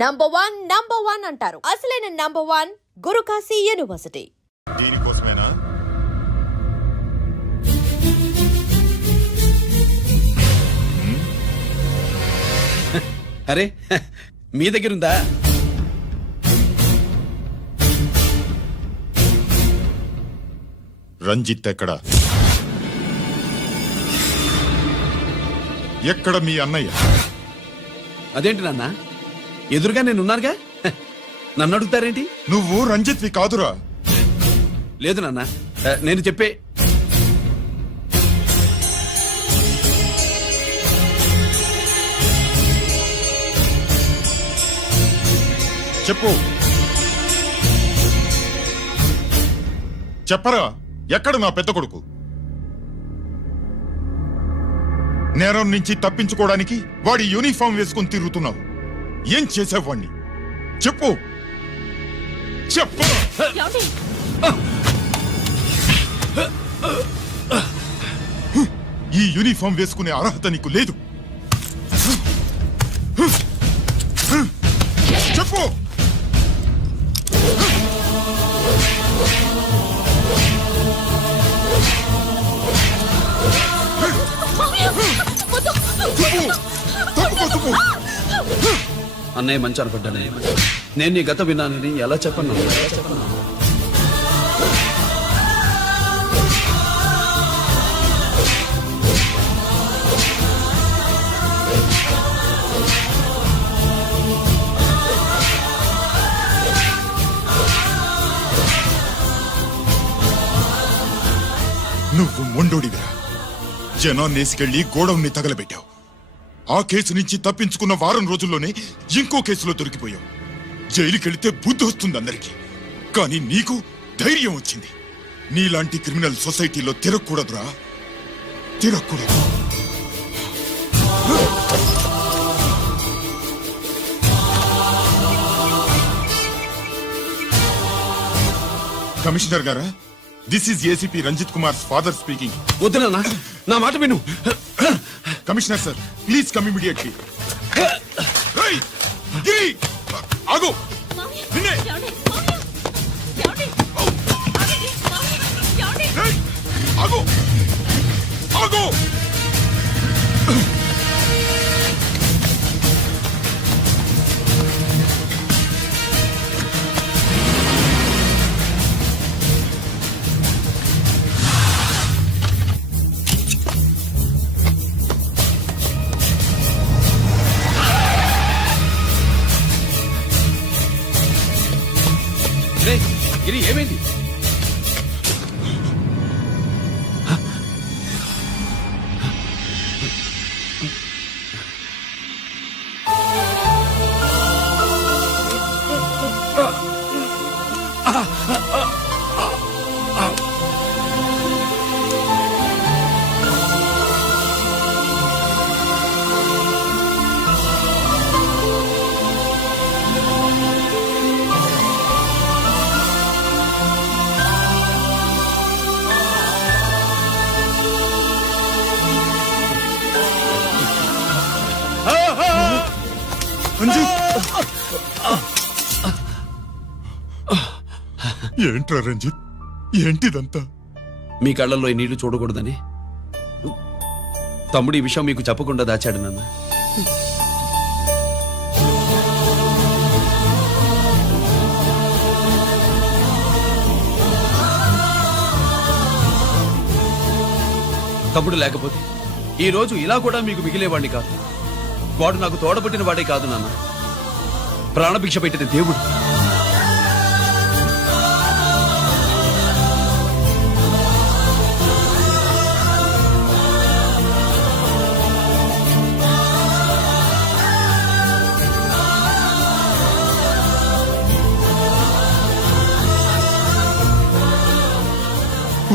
Number one అంటారు. అసలైన number one Guru Kashi university. దీనికోసమేనా? అరే మీ దగ్గరుందా? రంజిత్ ఎక్కడా? ఎక్కడ మీ అన్నయ్య? అదేంటి నాన్న, ఎదురుగా నేనున్నానుగా, నన్ను అడుగుతారేంటి? నువ్వు రంజిత్వి కాదురా. లేదు నాన్న, నేను చెప్పే చెప్పు. చెప్పరా, ఎక్కడ నా పెద్ద కొడుకు? నేరం నుంచి తప్పించుకోవడానికి వాడి యూనిఫామ్ వేసుకుని తిరుగుతున్నావు. ఏం చేసావు వాణ్ణి? చెప్పు చెప్పు. ఈ యూనిఫామ్ వేసుకునే అర్హత నీకు లేదు. చెప్పు. అన్నయ్య మంచి అనుకుంటానే. నేను నీ గత విన్నానని ఎలా చెప్పను? నువ్వు మొండోడివిరా. జనాన్నేసుకెళ్లి గోడౌన్ని తగలబెట్టావు. ఆ కేసు నుంచి తప్పించుకున్న వారం రోజుల్లోనే ఇంకో కేసులో దొరికిపోయావు. జైలుకెళ్తే బుద్ధి వస్తుంది అందరికీ, కానీ నీకు ధైర్యం వచ్చింది. నీలాంటి క్రిమినల్ సొసైటీలో తిరగకూడదురా, తిరగకూడదు. కమిషనర్ గారా, this is ACP Ranjith Kumar father speaking. వద్దు నాన్న, నా మాట విను. Commissioner sir, please come immediately. ఆగు. నిన్నే. ఆగు. ఆగు. గిరి, ఏమైంది? ఏంట్రా రంజిత్, ఏంటిదంతా? మీ కళ్ళల్లో ఈ నీళ్లు చూడకూడదని తమ్ముడు ఈ విషయం మీకు చెప్పకుండా దాచాడు నాన్న. తమ్ముడు లేకపోతే ఈ రోజు ఇలా కూడా మీకు మిగిలేవాడిని కాదు. వాడు నాకు తోడబుట్టిన వాడే కాదు నాన్న, ప్రాణభిక్ష పెట్టిన దేవుడు.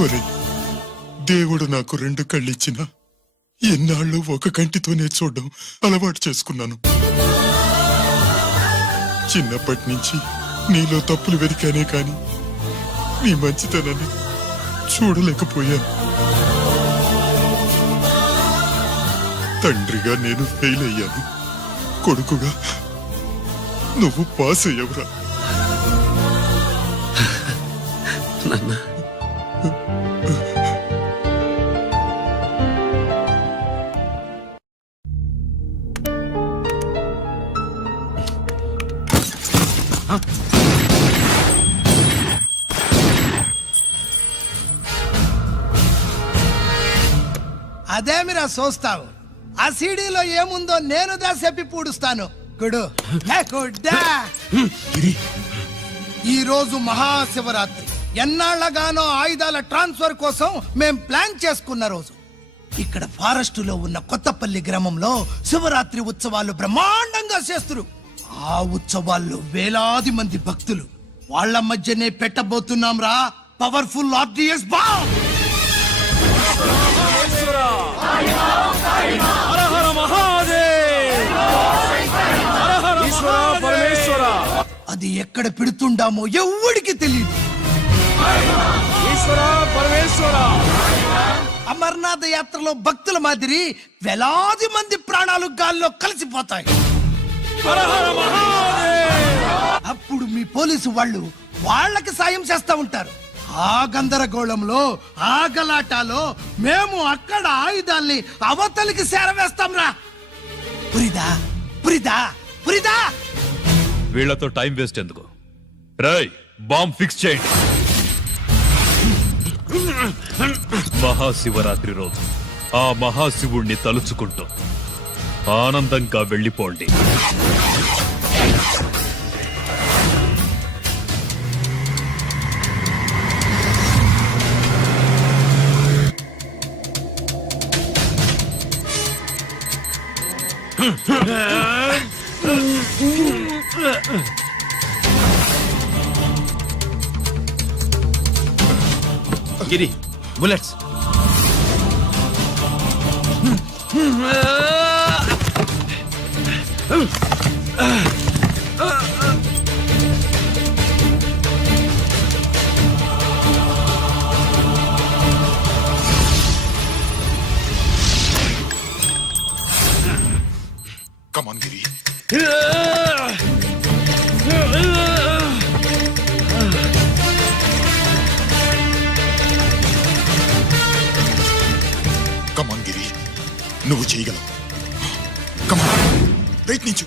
ఒరే, దేవుడు నాకు 2 కళ్ళిచ్చినా ఎన్నాళ్ళు ఒక కంటితోనే చూడడం అలవాటు చేసుకున్నాను. చిన్నప్పటి నుంచి నీలో తప్పులు వెతికానే కాని నీ మంచితనాన్ని చూడలేకపోయాను. తండ్రిగా నేను ఫెయిల్ అయ్యాను. కొడుకుగా నువ్వు పాస్ అయ్యవురా. నాన్న అదేమిరా చూస్తావు? ఆ సీడీలో ఏముందో నేను చెప్పి పూడుస్తాను. గుడు గుడ్డా. ఈ రోజు మహాశివరాత్రి. ఎన్నాళ్లగానో ఆయుధాల ట్రాన్స్ఫర్ కోసం మేం ప్లాన్ చేసుకున్న రోజు. ఇక్కడ ఫారెస్ట్ లో ఉన్న కొత్తపల్లి గ్రామంలో శివరాత్రి ఉత్సవాలు బ్రహ్మాండంగా చేస్తురు. ఆ ఉత్సవాల్లో వేలాది మంది భక్తులు. వాళ్ళ మధ్యనే పెట్టబోతున్నాం రా పవర్ఫుల్ ఆర్డిఎస్ బాంబ్. అది ఎక్కడ పెడుతుండామో ఎవ్వడికి తెలియదు. అమర్నాథ్ యాత్రలో భక్తుల మాదిరి వేలాది మంది ప్రాణాలు గాల్లో కలిసిపోతాయి. అప్పుడు మీ పోలీసు వాళ్ళు వాళ్ళకి సాయం చేస్తా ఉంటారు. ఆ గందరగోళంలో ఆ గలాటాలో మేము అక్కడ ఆయుధాల్ని అవతలికి చేరవేస్తాం రా. పురిదా పురిదా పురిదా. వీళ్లతో టైం వేస్ట్ ఎందుకు? రాయ్ బాంబ్ ఫిక్స్ చేయండి. మహాశివరాత్రి రోజు ఆ మహాశివుణ్ణి తలుచుకుంటూ ఆనందంగా వెళ్ళిపోండి. గిరి బుల్లెట్స్. కమాన్ గిరి. కమాన్ గిరి, నువ్వు చేయగలవు. కమాన్, ప్రయత్నించు.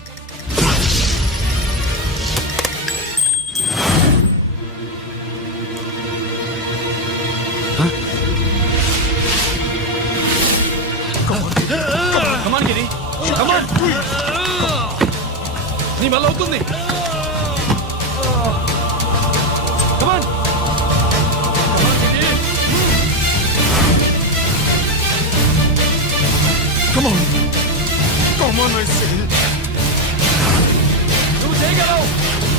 కమాన్ గిరి, కమాన్. నీ వల్ల అవుతుంది. కమాన్. Come on. Come on, I say. నువ్వు చేయగలవు.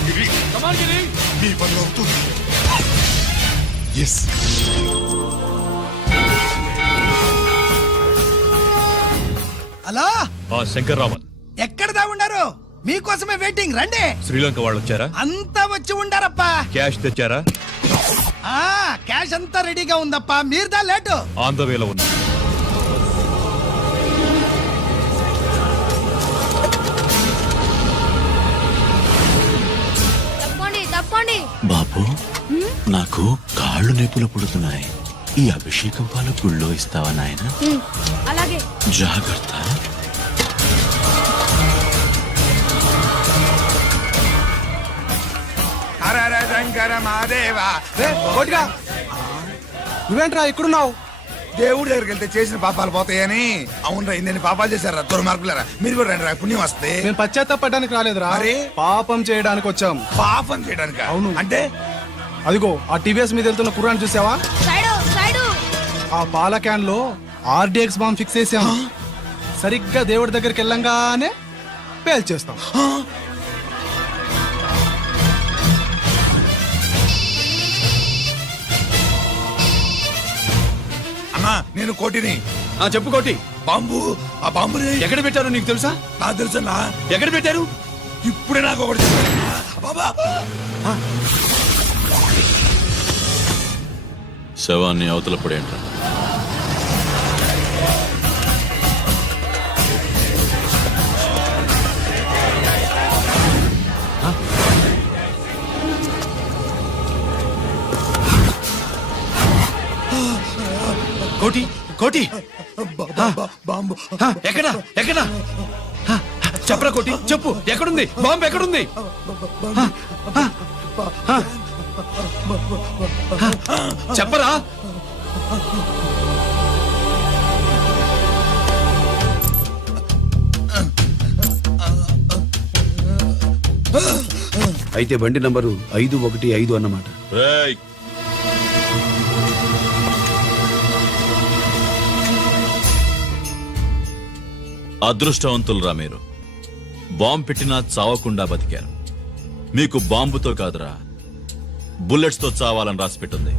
గిరి, కమాన్ గిరి. నీ వల్ల అవుతుంది. ఎస్. హలో, ఆ శంకర్రామన్ ఎక్కడ దాగుండారు? మీకోసమే వెయిటింగ్. రండి. శ్రీలంక వాళ్ళు వచ్చారా? అంతా వచ్చి ఉండారప్పా. క్యాష్ తెచ్చారా? ఆ క్యాష్ అంతా రెడీగా ఉందప్పా. మీరుదా లేటు. ఆన్ ద వేలో ఉన్నా. తప్పండి. బాబు, నాకు కాళ్ళు నొప్పులు పుడుతున్నాయి. ఈ అభిషేకం పాలు గుళ్ళో ఇస్తావా నాయన? అలాగే. జాగ్రత్త. శంకర మాదేవా. నువ్వేంట్రా ఇక్కడున్నావు? దేవుడి దగ్గరికి వెళ్తే చేసిన పాపాలు పోతాయని. అవునరా, ఇన్ని పాపాలు చేశారా దుర్మార్గులారా. మీరు కూడా రండి రా, పుణ్యం వస్తే. మేము పశ్చాత్తాపడడానికి రాలేదురా, మరి? పాపం చేయడానికి వచ్చాం. పాపం చేయడానికి? అవును. అంటే అదిగో ఆ టీవీఎస్ మీద వెళ్తున్న కుర్రాన్ని చూసావా? ఆ పాల క్యాన్ లో ఆర్డిఎక్స్ బాంబ్ ఫిక్స్ చేసాం. సరిగ్గా దేవుడి దగ్గరికి వెళ్ళంగానే పేల్చేస్తాం. అమ్మా, నేను కోటిని. చెప్పు కోటి. బాంబు, ఆ బాంబుని ఎక్కడ పెట్టారో నీకు తెలుసా? నాకు తెలుసన్నా. ఎక్కడ పెట్టారు? ఇప్పుడే నాకు ఒకటి చెప్పారన్నా. బాబా, శవాన్ని అవతల పడేయండి. కోటి కోటి బాంబు ఎక్కడా ఎక్కడా చెప్పరా కోటి చెప్పు ఎక్కడుంది బాంబు ఎక్కడుంది చెప్పరా అయితే బండి నంబరు 515 అన్నమాట. రేయ్, అదృష్టవంతులురా మీరు. బాంబు పెట్టినా చావకుండా బతికారు. మీకు బాంబుతో కాదురా, బుల్లెట్స్ తో చావాలని రాసి పెట్టింది.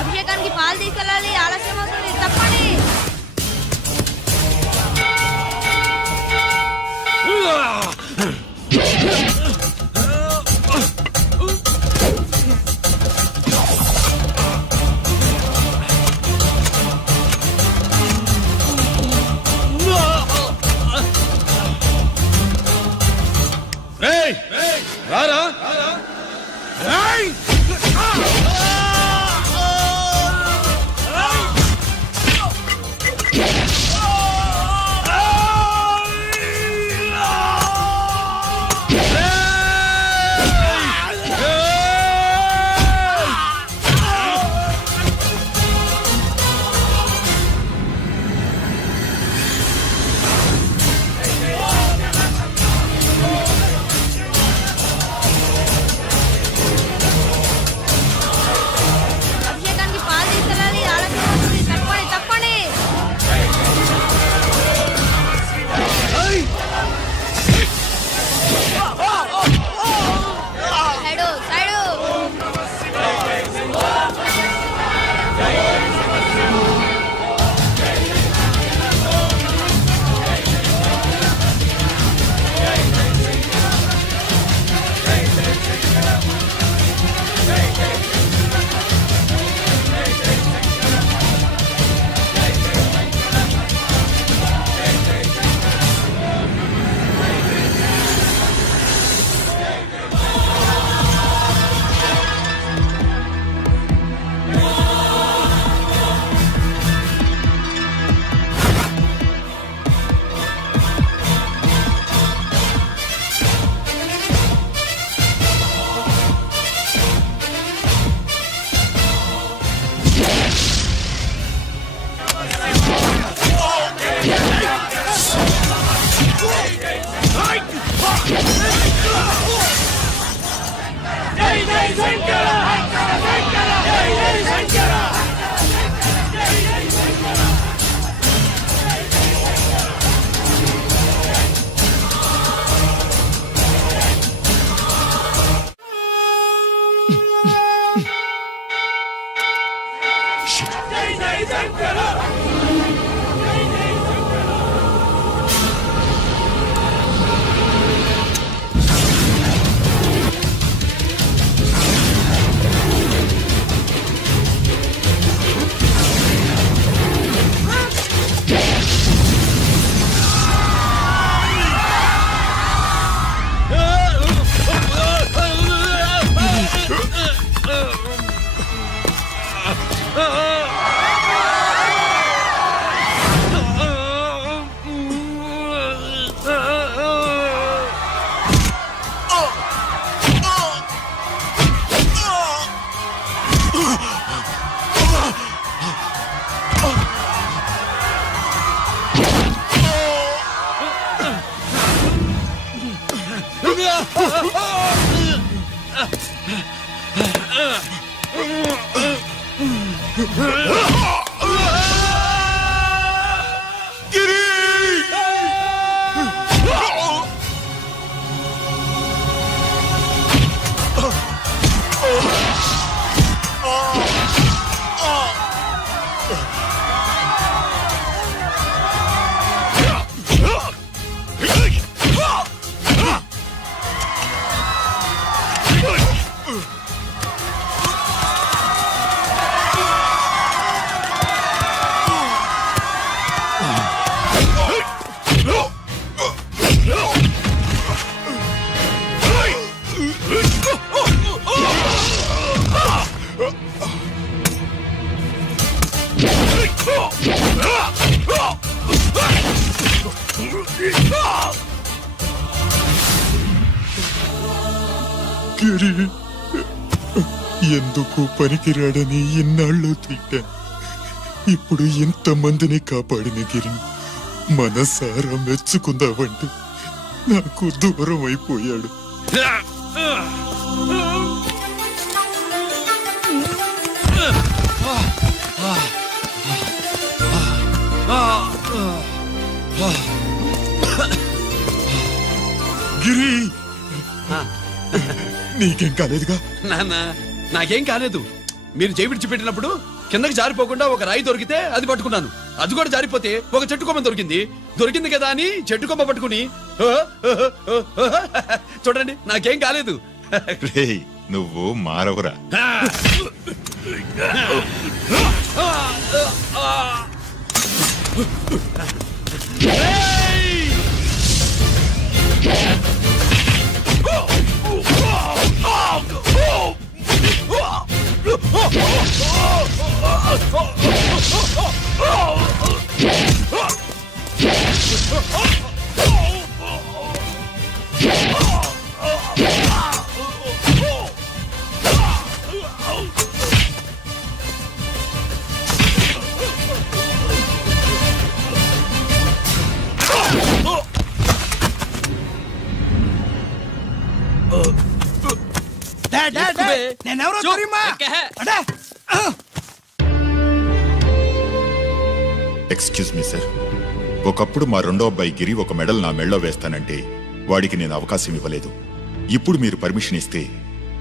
అభిషేకానికి పాలు తీసుకెళ్ళాలి, ఆలస్యం అవుతుంది, తప్పండి. రారా అభిషేకానికి పాలు తీసుకెళ్ళాలి, ఆలస్యం అవుతుంది, తప్పండి, తప్పండి. Side, side. గిరి ఎందుకు పనికిరాడని ఇన్నాళ్ళు తిట్టా. ఇప్పుడు ఎంతమందిని కాపాడిన గిరిని మనసారా మెచ్చుకుందామంటే నాకు దూరం అయిపోయాడు. గిరి నీకేం కాలేదుగా? నాన్న నాకేం కాలేదు. మీరు చేయి విడిచిపెట్టినప్పుడు కిందకి జారిపోకుండా ఒక రాయి దొరికితే అది పట్టుకున్నాను. అది కూడా జారిపోతే ఒక చెట్టు కొమ్మ దొరికింది కదా అని చెట్టు కొమ్మ పట్టుకుని చూడండి నాకేం కాలేదు. రేయ్, నువ్వు మారవురా. నేనెవరో తెలియమా? అడే! ఎక్స్క్యూజ్ మీ సార్, ఒకప్పుడు మా రెండో అబ్బాయి గిరి ఒక మెడల్ నా మెడలో వేస్తానంటే వాడికి నేను అవకాశం ఇవ్వలేదు. ఇప్పుడు మీరు పర్మిషన్ ఇస్తే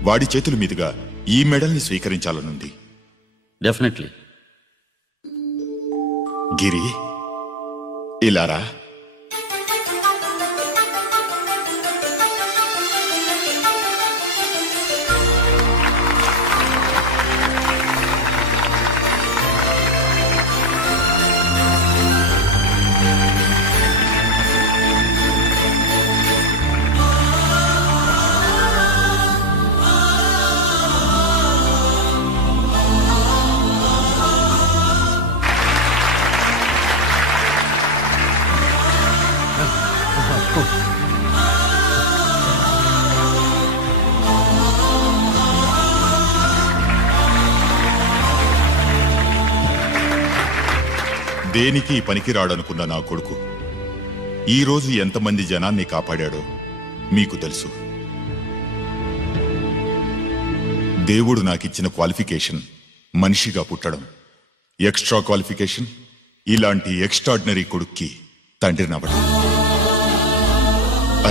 వాడి చేతుల మీదుగా ఈ మెడల్ని స్వీకరించాలనుంది. డెఫినెట్లీ. గిరి, ఇలారా. దేనికి పనికిరాడనుకున్న నా కొడుకు ఈ రోజు ఎంతమంది జనాన్ని కాపాడాడో మీకు తెలుసు. దేవుడు నాకిచ్చిన క్వాలిఫికేషన్ మనిషిగా పుట్టడం. ఎక్స్ట్రా క్వాలిఫికేషన్ ఇలాంటి ఎక్స్ట్రాడినరీ కొడుక్కి తండ్రినవ్వడం.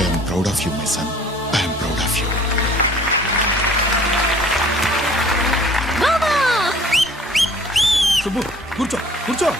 I'm proud of you my son. I'm proud of you. Subbu కూర్చో కూర్చో.